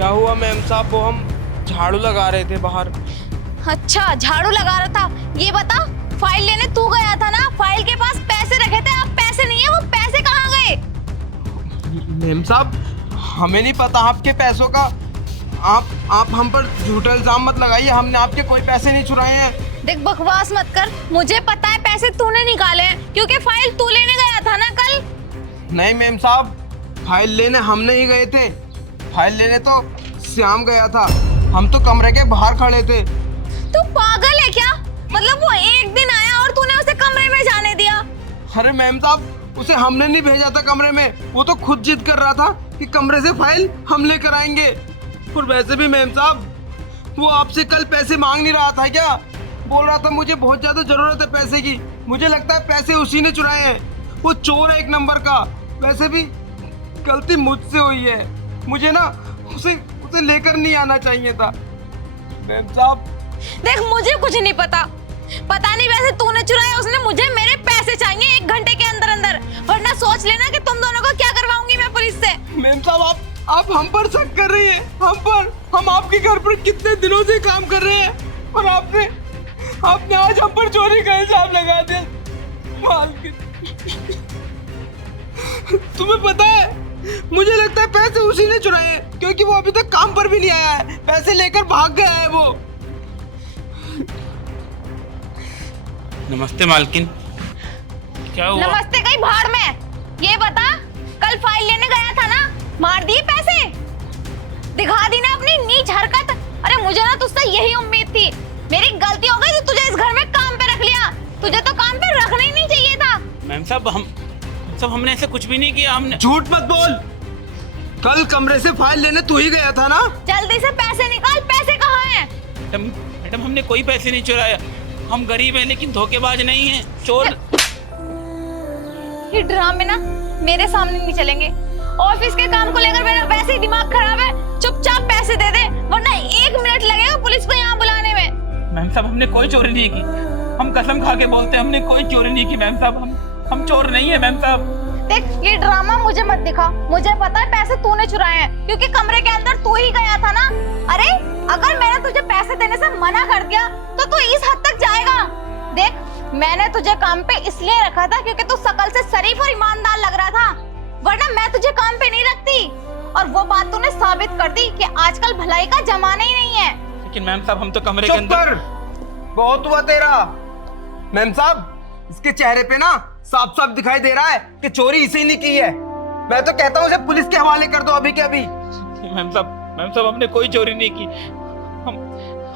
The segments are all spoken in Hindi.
क्या हुआ मैम साहब? वो हम झाड़ू लगा रहे थे बाहर। अच्छा, झाड़ू लगा रहा था। ये बता, फाइल लेने तू गया था ना? फाइल के पास पैसे रखे थे, अब पैसे नहीं है। वो पैसे कहाँ गए? मैम साहब, हमें नहीं पता आपके पैसों का। आप हम पर झूठा इल्जाम मत लगाइए, हमने आपके कोई पैसे नहीं चुराए हैं। देख, बकवास मत कर। मुझे पता है पैसे तूने निकाले हैं, क्योंकि फाइल तू लेने गया था ना कल। नहीं मैम साहब, फाइल लेने हम नहीं गए थे। फाइल लेने तो श्याम गया था। हम तो कमरे के बाहर खड़े थे। तू पागल है क्या? मतलब वो एक दिन आया और तूने उसे कमरे में जाने दिया? अरे मैम साहब, उसे हमने नहीं भेजा था कमरे में। वो तो खुद जिद कर रहा था कि कमरे से फाइल हम लेकर आएंगे। और वैसे भी मैम साहब, वो आपसे कल पैसे मांग नहीं रहा था क्या? बोल रहा था मुझे बहुत ज्यादा जरूरत है पैसे की। मुझे लगता है पैसे उसी ने चुराए हैं। वो चोर है एक नंबर का। वैसे भी गलती मुझसे हुई है। मुझे ना उसे उसे लेकर नहीं आना चाहिए था मैम साहब। देख, मुझे कुछ नहीं पता। पता नहीं वैसे तूने चुराया, उसने। मुझे मेरे पैसे चाहिए 1 घंटे के अंदर अंदर, वरना सोच लेना कि तुम दोनों को क्या करवाऊंगी मैं पुलिस से। मैम साहब, आप हम पर शक कर रही हैं। हम पर। हम आपके घर पर कितने दिनों से काम कर रहे हैं और आपने आज हम पर चोरी का इल्जाम लगा दिया। मालकिन, तुम्हें पता है, मुझे लगता है पैसे उसी ने चुराए हैं, क्योंकि वो अभी तक काम पर भी नहीं आया है। पैसे लेकर भाग गया है वो। नमस्ते मालकिन, क्या हुआ? नमस्ते कहीं भाड़ में। ये बता, कल फाइल लेने गया था ना? मार दिए पैसे? दिखा दी ना अपनी नीच हरकत। अरे मुझे ना तुझसे यही उम्मीद थी। मेरी गलती हो गई तो तुझे इस घर में काम पे रख लिया। तुझे तो काम पे रखना ही नहीं चाहिए था। मैम साहब, हमने ऐसे कुछ भी नहीं किया। हमने झूठ मत बोल। कल कमरे से फाइल लेने तू ही गया था ना? जल्दी से पैसे निकाल। पैसे कहाँ हैं? मैडम, हमने कोई पैसे नहीं चुराया। हम गरीब हैं लेकिन धोखेबाज नहीं हैं। चोर। ये ड्रामे ना मेरे सामने नहीं चलेंगे। ऑफिस के काम को लेकर मेरा वैसे ही दिमाग खराब है। चुपचाप पैसे दे दे, वरना 1 मिनट लगेगा पुलिस को यहाँ बुलाने में। मैम साहब, हमने कोई चोरी नहीं की। हम कसम खा के बोलते हैं, हमने कोई चोरी नहीं की मैम साहब। हम चोर नहीं है मैम साहब। देख, ये ड्रामा मुझे मत दिखा। मुझे पता है पैसे तूने चुराए हैं, क्योंकि कमरे के अंदर तू ही गया था ना। अरे अगर मैंने तुझे पैसे देने से मना कर दिया तो तू इस हद तक जाएगा? देख, मैंने तुझे काम पे इसलिए रखा था क्योंकि तू शकल से शरीफ और ईमानदार लग रहा था, वरना मैं तुझे काम पे नहीं रखती। और वो बात तूने साबित कर दी कि आजकल भलाई का जमाना ही नहीं है। लेकिन मैम साहब, हम तो कमरे के चुप अंदर। कर। बहुत हुआ तेरा। मैम साहब, इसके चेहरे पे ना साफ साफ दिखाई दे रहा है कि चोरी इसी ने की है। मैं तो कहता हूँ इसे पुलिस के हवाले कर दो अभी के अभी। मैम साहब, हमने कोई चोरी नहीं की।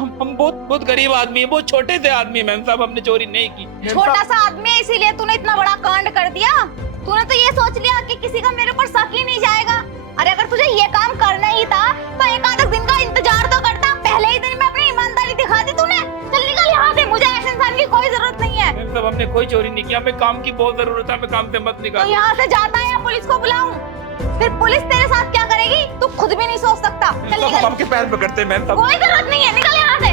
हम बहुत गरीब आदमी है, बहुत छोटे से आदमी है मैम साहब। हमने चोरी नहीं की। छोटा सा आदमी है, इसीलिए तूने इतना बड़ा कांड कर दिया। तूने तो ये सोच लिया कि किसी का मेरे ऊपर शक ही नहीं जाएगा। अरे अगर तुझे ये काम करना ही था तो एक आध दिन का इंतजार तो करता। पहले ही दिन में अपनी ईमानदारी दिखा दी तूने। चल निकल यहाँ से, मुझे ऐसे इंसान की कोई जरूरत नहीं है। मैम साहब, हमने कोई चोरी नहीं की। हमें काम की बहुत जरूरत है। हमें काम से मत तो निकालो। यहाँ से जाता है या पुलिस को बुलाऊं? फिर पुलिस तेरे साथ क्या करेगी तू खुद भी नहीं सोच सकता। चल हम निकल। आपके पैर पकड़ते हैं मैम साहब। कोई जरूरत नहीं है, निकल यहाँ से।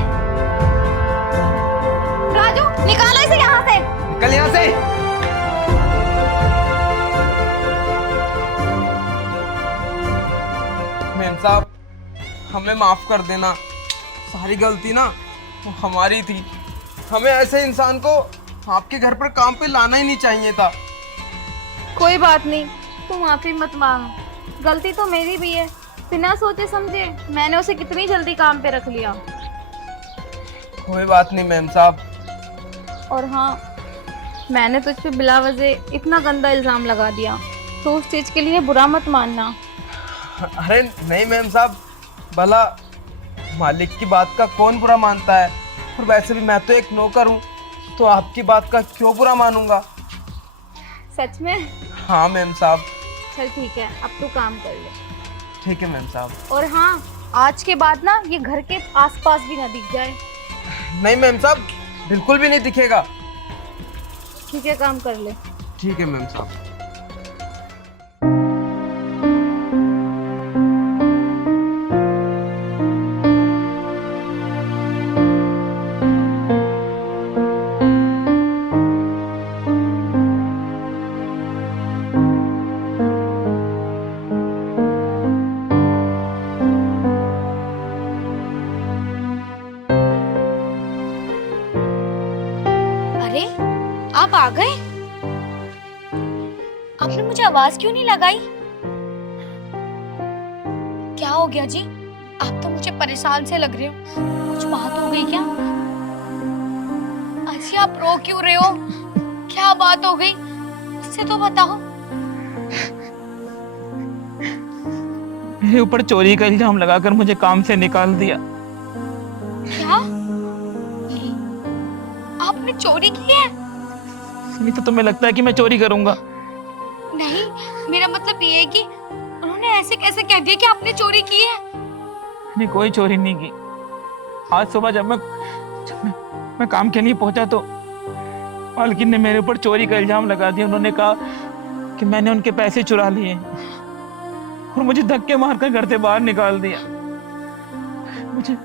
राजू, निकालो इसे यहाँ से। निकल यहाँ से। मैम साहब, हमें माफ कर देना। सारी गलती ना वो हमारी थी। हमें ऐसे इंसान को आपके घर पर काम पे लाना ही नहीं चाहिए था। कोई बात नहीं, तू माफी मत मांग। गलती तो मेरी भी है। बिना सोचे समझे मैंने उसे कितनी जल्दी काम पे रख लिया। कोई बात नहीं मैम साहब। और हाँ, मैंने तुझ पे बिला वजह इतना गंदा इल्जाम लगा दिया, तो उस चीज के लिए बुरा मत मानना। अरे नहीं मैम साहब, भला मालिक की बात का कौन बुरा मानता है? और वैसे भी मैं तो एक नौकर हूँ, तो आपकी बात का क्यों बुरा मानूंगा? सच में? हाँ मैम साहब। चल ठीक है, अब तू काम कर ले। ठीक है मैम साहब। और हाँ, आज के बाद ना ये घर के आसपास भी ना दिख जाए। नहीं मैम साहब, बिल्कुल भी नहीं दिखेगा। ठीक है, काम कर ले। ठीक है मैम साहब। आप आ गए? आपने मुझे आवाज क्यों नहीं लगाई? क्या हो गया जी? आप तो मुझे परेशान से लग रहे हो। कुछ बात हो गई क्या? ऐसे आप रो क्यों रहे हो? क्या बात हो गई? मुझसे तो बताओ। मेरे ऊपर चोरी का इल्जाम लगाकर मुझे काम से निकाल दिया। क्या? आपने चोरी की है? सुनीता, तुम्हें लगता है कि मैं चोरी करूंगा? नहीं, मेरा मतलब ये है कि उन्होंने ऐसे कैसे कह दिया कि आपने चोरी की है? मैंने कोई चोरी नहीं की। आज सुबह जब मैं काम के लिए पहुंचा तो मालकिन ने मेरे ऊपर चोरी का इल्जाम लगा दिया। उन्होंने कहा कि मैंने उनके पैसे चुरा लिए और मुझे धक्के मारकर घर से बाहर निकाल दिया।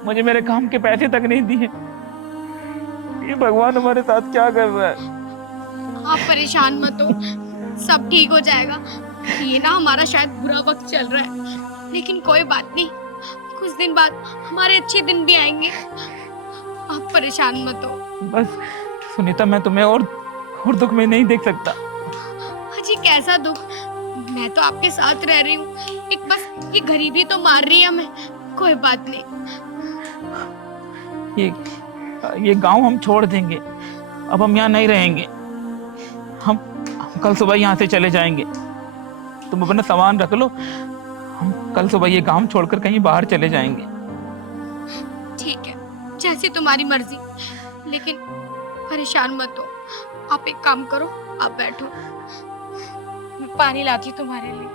मुझे मेरे काम के पैसे तक नहीं दिए। ये भगवान हमारे साथ क्या कर रहा है? आप परेशान मत हो, सब ठीक हो जाएगा। ये ना हमारा शायद बुरा वक्त चल रहा है, लेकिन कोई बात नहीं, कुछ दिन बाद हमारे अच्छे दिन भी आएंगे। आप परेशान मत हो। बस सुनीता, मैं तुम्हें और दुख में नहीं देख सकता। अजी कैसा दुख? मैं तो आपके साथ रह रही हूँ, एक बस ये गरीबी तो मार रही है हमें। कोई बात नहीं। ये गांव हम छोड़ देंगे। अब हम यहाँ नहीं रहेंगे। हम कल सुबह यहाँ से चले जाएंगे। तुम अपना सामान रख लो, हम कल सुबह ये गांव छोड़कर कहीं बाहर चले जाएंगे। ठीक है, जैसी तुम्हारी मर्जी, लेकिन परेशान मत हो। आप एक काम करो, आप बैठो, मैं पानी लाती हूँ तुम्हारे लिए।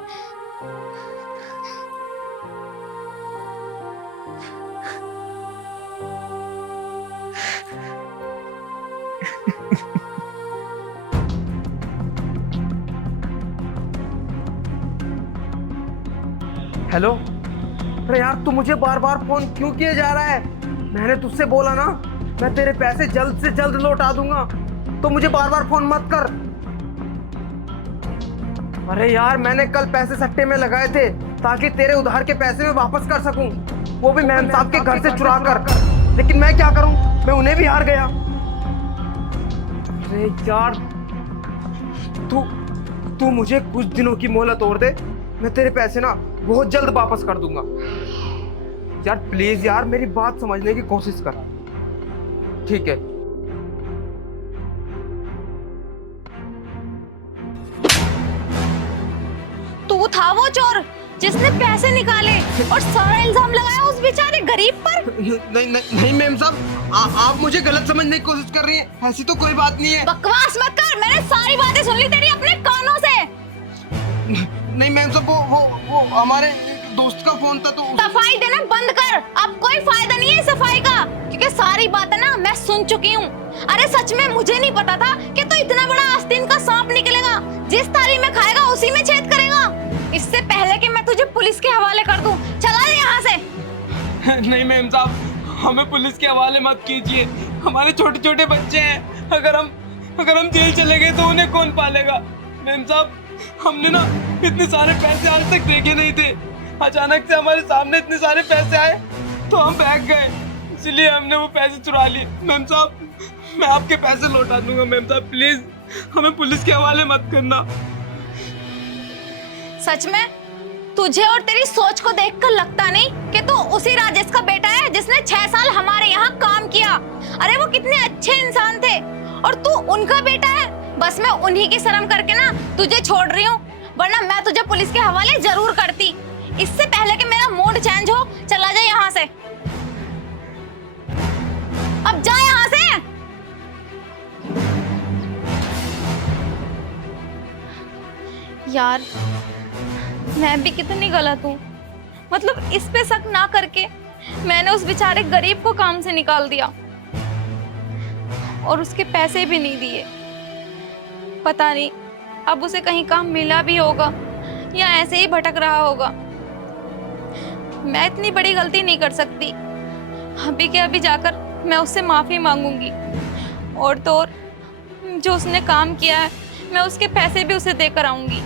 हेलो। अरे यार, तू मुझे बार बार फोन क्यों किए जा रहा है? मैंने तुझसे बोला ना, मैं तेरे पैसे जल्द से जल्द लौटा दूंगा, तो मुझे बार बार फोन मत कर। अरे यार, मैंने कल पैसे सट्टे में लगाए थे ताकि तेरे उधार के पैसे मैं वापस कर सकूं, वो भी मैम साहब के घर से चुरा कर। लेकिन मैं क्या करूं, मैं उन्हें भी हार गया। अरे यार, तू मुझे कुछ दिनों की मोहलत और दे, मैं तेरे पैसे ना बहुत जल्द वापस कर दूंगा। यार प्लीज यार, मेरी बात समझने की कोशिश कर। ठीक है। तू था वो चोर जिसने पैसे निकाले और सारा इल्जाम लगाया उस बेचारे गरीब पर? नहीं मैम साहब, आप मुझे गलत समझने की कोशिश कर रही हैं। ऐसी तो कोई बात नहीं है। बकवास मत कर, मैंने सारी बातें सुन ली तेरी अपने कानों से। नहीं मैम साहब, वो हमारे दोस्त का फोन था तो सफाई देना बंद कर, अब कोई फायदा नहीं है सफाई का, क्योंकि सारी बातें ना मैं सुन चुकी हूँ। अरे सच में मुझे नहीं पता था कि तू इतना बड़ा आस्तीन का सांप निकलेगा, जिस थाली में खाएगा उसी में छेद करेगा। इससे पहले कि मैं तुझे पुलिस के हवाले कर दूं, चला जा यहाँ से। नहीं मैम साहब, हमें पुलिस के हवाले मत कीजिए। हमारे छोटे छोटे बच्चे हैं, अगर हम जेल चले गए तो उन्हें कौन पालेगा? मैम साहब, हमने ना इतने सारे पैसे आज तक देखे नहीं थे। अचानक से हमारे सामने इतने सारे पैसे आए तो हम भाग गए, इसलिए हमने वो पैसे चुरा लिए। मैम साहब, मैं आपके पैसे लौटा दूंगा। मैम साहब प्लीज, हमें पुलिस के हवाले मत करना। सच में तुझे और तेरी सोच को देखकर लगता नहीं कि तू उसी राजेश का बेटा है जिसने 6 साल हमारे यहाँ काम किया। अरे वो कितने अच्छे इंसान थे और तू उनका बेटा है। बस मैं उन्हीं की शर्म करके ना तुझे छोड़ रही हूँ, वरना मैं तुझे पुलिस के हवाले जरूर करती। इससे पहले कि मेरा मूड चेंज हो, चला जा यहाँ से। अब जा यहाँ से। यार मैं भी कितनी गलत हूँ, मतलब इस पे शक ना करके मैंने उस बेचारे गरीब को काम से निकाल दिया और उसके पैसे भी नहीं दिए। पता नहीं अब उसे कहीं काम मिला भी होगा या ऐसे ही भटक रहा होगा। मैं इतनी बड़ी गलती नहीं कर सकती। अभी के अभी जाकर मैं उससे माफी मांगूंगी, और तो और जो उसने काम किया है मैं उसके पैसे भी उसे देकर आऊंगी।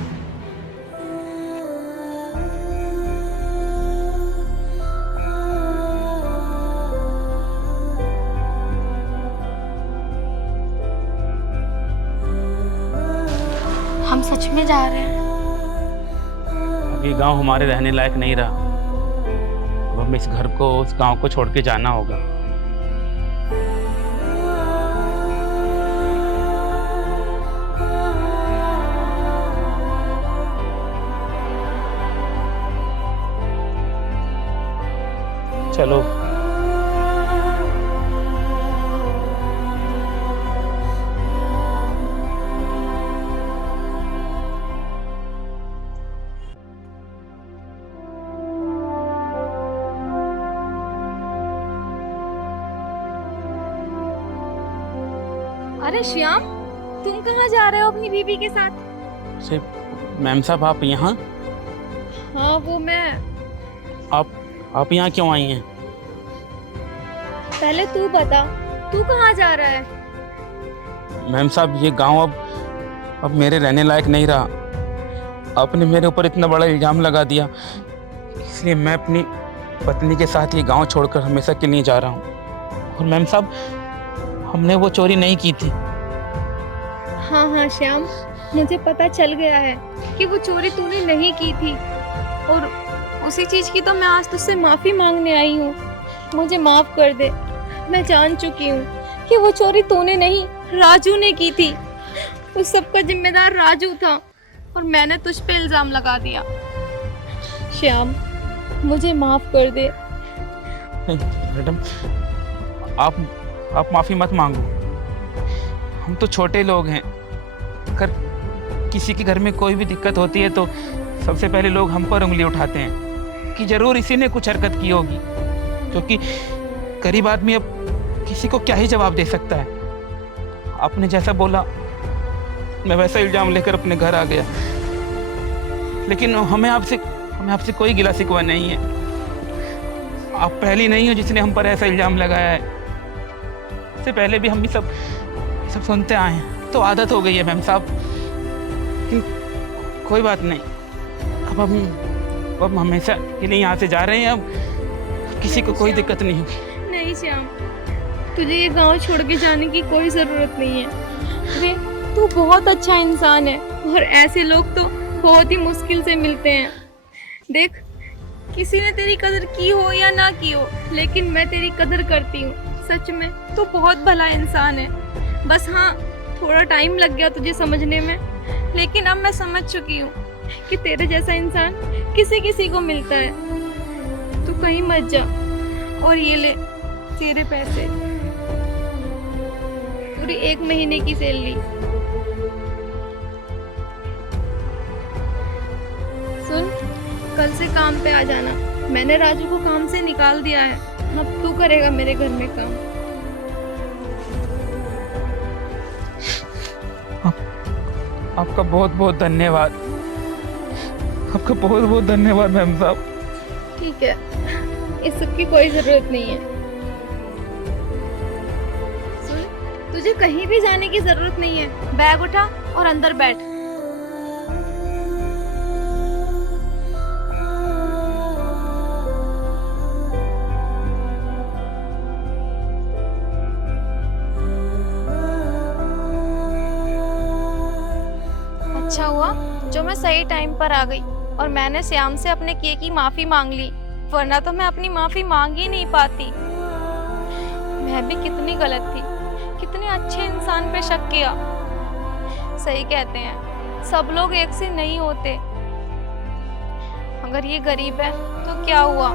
जा रहे हैं? अब ये गांव हमारे रहने लायक नहीं रहा। अब हमें इस घर को, उस गांव को छोड़ के जाना होगा। चलो। अरे श्याम, तुम कहाँ जा रहे हो अपनी बीबी के साथ? सिर्फ मैम साहब, आप यहाँ? हाँ, वो मैं। आप यहाँ क्यों आई हैं? पहले तू बता, तू कहाँ जा रहा है? मैम साहब, ये गांव अब मेरे रहने लायक नहीं रहा। आपने मेरे ऊपर इतना बड़ा इल्जाम लगा दिया, इसलिए मैं अपनी पत्नी के साथ ये गांव छोड़कर हमेशा के लिए जा रहा हूँ। और मैम साहब, हमने वो चोरी नहीं की थी। हाँ हाँ श्याम, मुझे पता चल गया है कि वो चोरी तूने नहीं की थी, और उसी चीज की तो मैं आज तुझसे माफी मांगने आई हूँ। मुझे माफ कर दे। मैं जान चुकी हूँ कि वो चोरी तूने नहीं, राजू ने की थी। उस सब का जिम्मेदार राजू था और मैंने तुझ पे इल्जाम लगा दिया। श्याम, मुझे माफ कर दे। मैडम, आप माफी मत मांगो। हम तो छोटे लोग हैं। अगर किसी के घर में कोई भी दिक्कत होती है तो सबसे पहले लोग हम पर उंगली उठाते हैं कि जरूर इसी ने कुछ हरकत की होगी, क्योंकि गरीब आदमी अब किसी को क्या ही जवाब दे सकता है। आपने जैसा बोला, मैं वैसा इल्जाम लेकर अपने घर आ गया। लेकिन हमें आपसे कोई गिला शिकवा नहीं है। आप पहली नहीं हो जिसने हम पर ऐसा इल्जाम लगाया है। इससे पहले भी हम भी सब सुनते आए हैं, तो आदत हो गई है मैम साहब। कोई बात नहीं, अब हम हमेशा के लिए यहाँ से जा रहे हैं। अब किसी को कोई दिक्कत नहीं होगी। नहीं श्याम, तुझे ये गांव छोड़ के जाने की कोई ज़रूरत नहीं है। अरे तू बहुत अच्छा इंसान है, और ऐसे लोग तो बहुत ही मुश्किल से मिलते हैं। देख, किसी ने तेरी कदर की हो या ना की हो, लेकिन मैं तेरी कदर करती हूँ। सच में तू बहुत भला इंसान है। बस हाँ, थोड़ा टाइम लग गया तुझे समझने में, लेकिन अब मैं समझ चुकी हूँ कि तेरे जैसा इंसान किसी को मिलता है। तू कहीं मत जा, और ये ले तेरे पैसे, पूरी 1 महीने की सैलरी। सुन, कल से काम पे आ जाना। मैंने राजू को काम से निकाल दिया है। अब तू करेगा मेरे घर में काम। आपका बहुत बहुत धन्यवाद। आपका बहुत बहुत धन्यवाद मैम साहब। ठीक है, इस सब की कोई जरूरत नहीं है। सुन, तुझे कहीं भी जाने की जरूरत नहीं है। बैग उठा और अंदर बैठ। अच्छा हुआ जो मैं सही टाइम पर आ गई और मैंने श्याम से अपने किए की माफी मांग ली, वरना तो मैं अपनी माफी मांग ही नहीं पाती। मैं भी कितनी गलत थी, कितने अच्छे इंसान पे शक किया। सही कहते हैं, सब लोग एक से नहीं होते। अगर ये गरीब है तो क्या हुआ,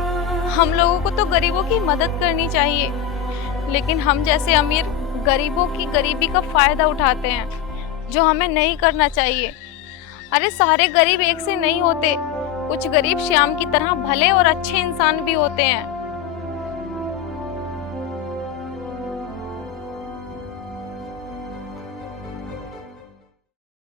हम लोगों को तो गरीबों की मदद करनी चाहिए, लेकिन हम जैसे अमीर गरीबों की गरीबी का फायदा उठाते हैं, जो हमें नहीं करना चाहिए। अरे सारे गरीब एक से नहीं होते, कुछ गरीब श्याम की तरह भले और अच्छे इंसान भी होते हैं।